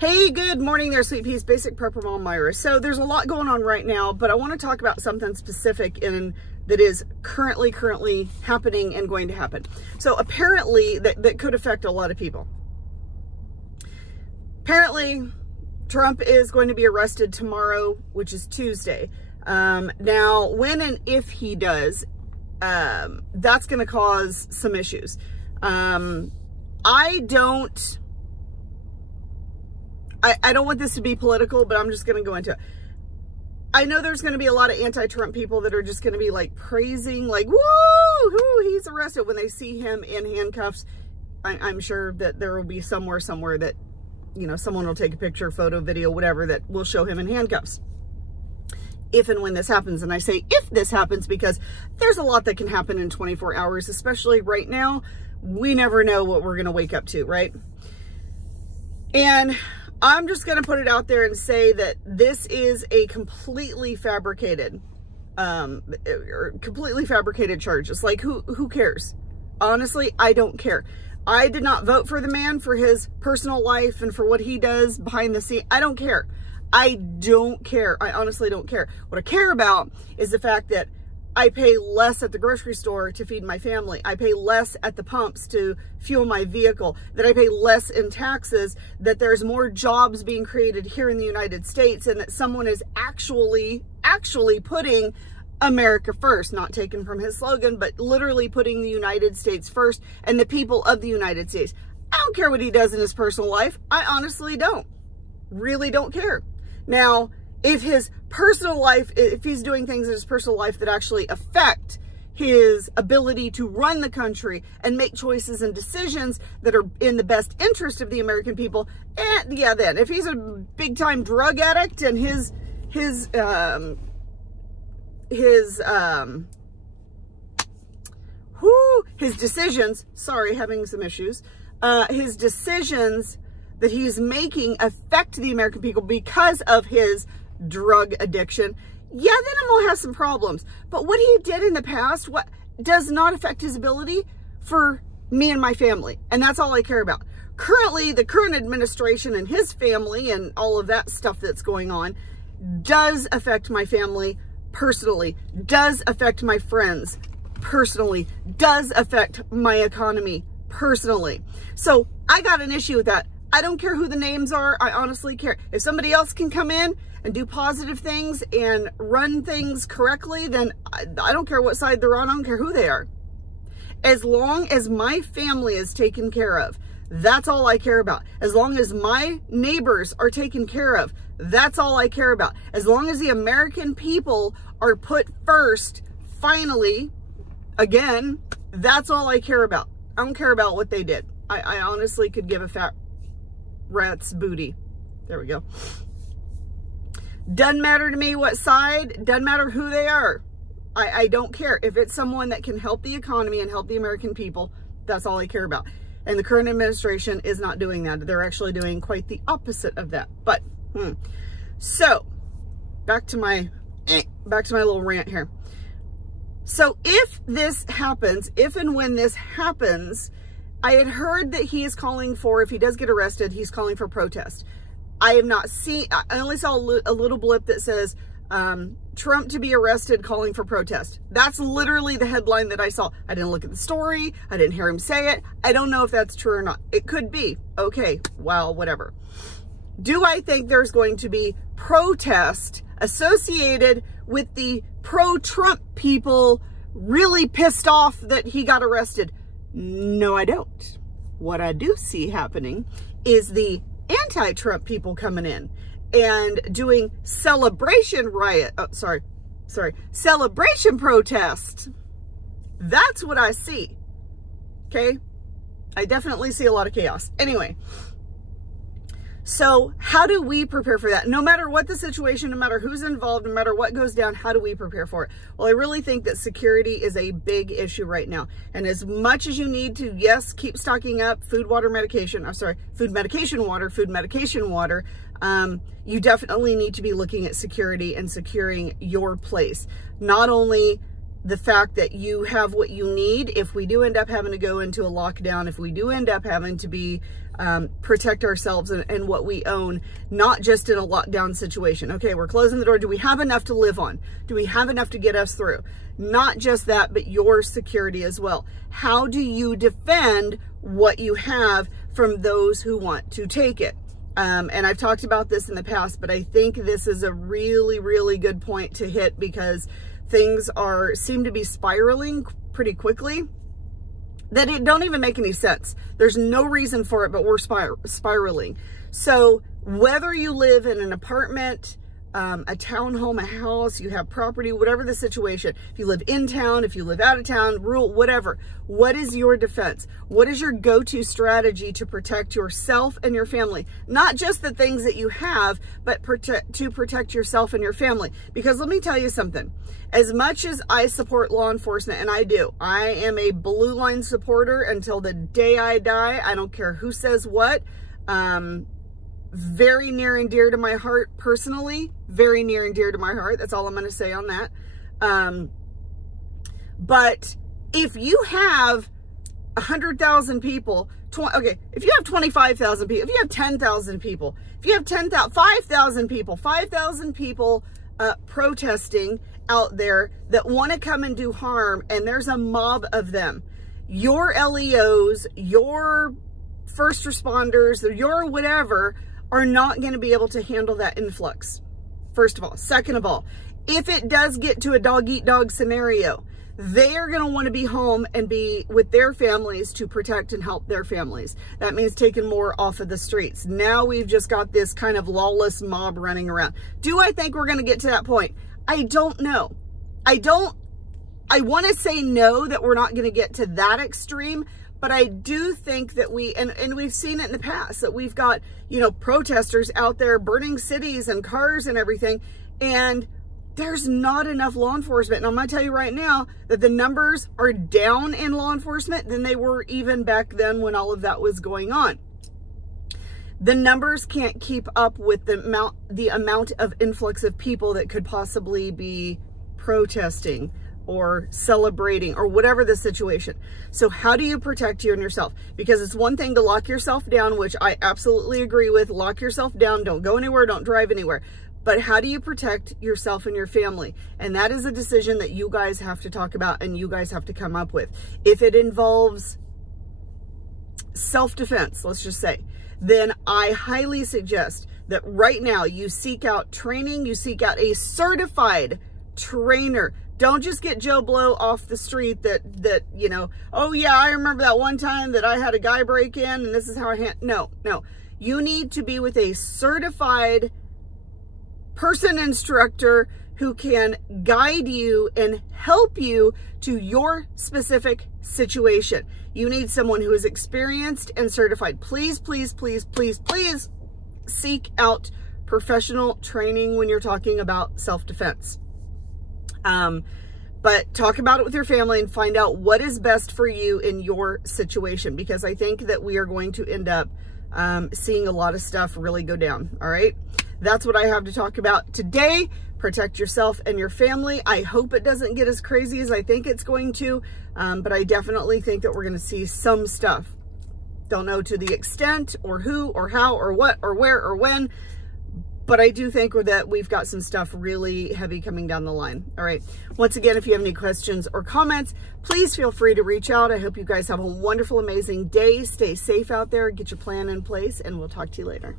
Hey, good morning there, Sweet Peas, Basic Prepper Mom Myra. So there's a lot going on right now, but I want to talk about something specific that is currently happening and going to happen. So apparently that could affect a lot of people. Apparently Trump is going to be arrested tomorrow, which is Tuesday. Now, when and if he does, that's going to cause some issues. I don't want this to be political, but I'm just going to go into it. I know there's going to be a lot of anti-Trump people that are just going to be like praising, like, woo, he's arrested when they see him in handcuffs. I'm sure that there will be somewhere that, you know, someone will take a picture, photo, video, whatever, that will show him in handcuffs. If and when this happens. And I say if this happens because there's a lot that can happen in 24 hours, especially right now. We never know what we're going to wake up to, right? And I'm just going to put it out there and say that this is a completely fabricated charge. It's like, who cares? Honestly, I don't care. I did not vote for the man for his personal life and for what he does behind the scene. I don't care. I don't care. I honestly don't care. What I care about is the fact that I pay less at the grocery store to feed my family. I pay less at the pumps to fuel my vehicle, that I pay less in taxes, that there's more jobs being created here in the United States, and that someone is actually putting America first, not taken from his slogan, but literally putting the United States first and the people of the United States. I don't care what he does in his personal life. I honestly don't. Really don't care. Now, if his personal life, if he's doing things in his personal life that actually affect his ability to run the country and make choices and decisions that are in the best interest of the American people, yeah, then if he's a big time drug addict and his decisions, sorry, having some issues, his decisions that he's making affect the American people because of his drug addiction, yeah, then I'm gonna have some problems. But what he did in the past, what does not affect his ability for me and my family. And that's all I care about. Currently, the current administration and his family and all of that stuff that's going on does affect my family personally, does affect my friends personally, does affect my economy personally. So I got an issue with that. I don't care who the names are. I honestly care. If somebody else can come in and do positive things and run things correctly, then I don't care what side they're on. I don't care who they are. As long as my family is taken care of, that's all I care about. As long as my neighbors are taken care of, that's all I care about. As long as the American people are put first, finally, again, that's all I care about. I don't care about what they did. I honestly could give a fat rat's booty. There we go. Doesn't matter to me what side, doesn't matter who they are. I don't care. If it's someone that can help the economy and help the American people, that's all I care about. And the current administration is not doing that. They're actually doing quite the opposite of that. But, so, back to my little rant here. So if this happens, if and when this happens, I had heard that he is calling for, if he does get arrested, he's calling for protest. I have not seen, I only saw a little blip that says, Trump to be arrested calling for protest. That's literally the headline that I saw. I didn't look at the story. I didn't hear him say it. I don't know if that's true or not. It could be. Okay, well, whatever. Do I think there's going to be protest associated with the pro-Trump people really pissed off that he got arrested? No, I don't. What I do see happening is the anti-Trump people coming in and doing celebration protest. That's what I see. Okay? I definitely see a lot of chaos. Anyway, so how do we prepare for that? No matter what the situation, no matter who's involved, no matter what goes down, how do we prepare for it? Well, I really think that security is a big issue right now. And as much as you need to, yes, keep stocking up food, medication water, you definitely need to be looking at security and securing your place. Not only the fact that you have what you need if we do end up having to go into a lockdown, if we do end up having to be protect ourselves and what we own, not just in a lockdown situation. Okay, we're closing the door. Do we have enough to live on? Do we have enough to get us through? Not just that, but your security as well. How do you defend what you have from those who want to take it? And I've talked about this in the past, but I think this is a really, really good point to hit, because things seem to be spiraling pretty quickly, that it don't even make any sense. There's no reason for it, but we're spiraling. So whether you live in an apartment, a townhome, a house, you have property, whatever the situation, if you live in town, if you live out of town, rural, whatever, what is your defense? What is your go-to strategy to protect yourself and your family? Not just the things that you have, but to protect yourself and your family. Because let me tell you something, as much as I support law enforcement, and I do, I am a blue line supporter until the day I die. I don't care who says what. Very near and dear to my heart personally, very near and dear to my heart. That's all I'm going to say on that. But if you have 100,000 people, if you have 25,000 people, if you have 10,000 people, if you have 5,000 people, 5,000 people protesting out there that want to come and do harm, and there's a mob of them, your LEOs, your first responders, your whatever, are not going to be able to handle that influx, first of all. Second of all, if it does get to a dog-eat-dog scenario, they are going to want to be home and be with their families to protect and help their families. That means taking more off of the streets. Now we've just got this kind of lawless mob running around. Do I think we're going to get to that point? I don't know. I want to say no, that we're not going to get to that extreme, but I do think that and we've seen it in the past, that we've got, you know, protesters out there burning cities and cars and everything, and there's not enough law enforcement. And I'm going to tell you right now that the numbers are down in law enforcement than they were even back then when all of that was going on. The numbers can't keep up with the amount of influx of people that could possibly be protesting or celebrating or whatever the situation. So how do you protect you and yourself? Because it's one thing to lock yourself down, which I absolutely agree with. Lock yourself down. Don't go anywhere. Don't drive anywhere. But how do you protect yourself and your family? And that is a decision that you guys have to talk about and you guys have to come up with. If it involves self-defense, let's just say, then I highly suggest that right now you seek out training, you seek out a certified trainer. Don't just get Joe Blow off the street that, you know, oh yeah, I remember that one time that I had a guy break in and this is how I no. You need to be with a certified person instructor who can guide you and help you to your specific situation. You need someone who is experienced and certified. Please, please, please, please, please seek out professional training when you're talking about self-defense. But talk about it with your family and find out what is best for you in your situation, because I think that we are going to end up seeing a lot of stuff really go down. All right. That's what I have to talk about today. Protect yourself and your family. I hope it doesn't get as crazy as I think it's going to, but I definitely think that we're going to see some stuff. Don't know to the extent or who or how or what or where or when, but I do think that we've got some stuff really heavy coming down the line. All right. Once again, if you have any questions or comments, please feel free to reach out. I hope you guys have a wonderful, amazing day. Stay safe out there. Get your plan in place, and we'll talk to you later.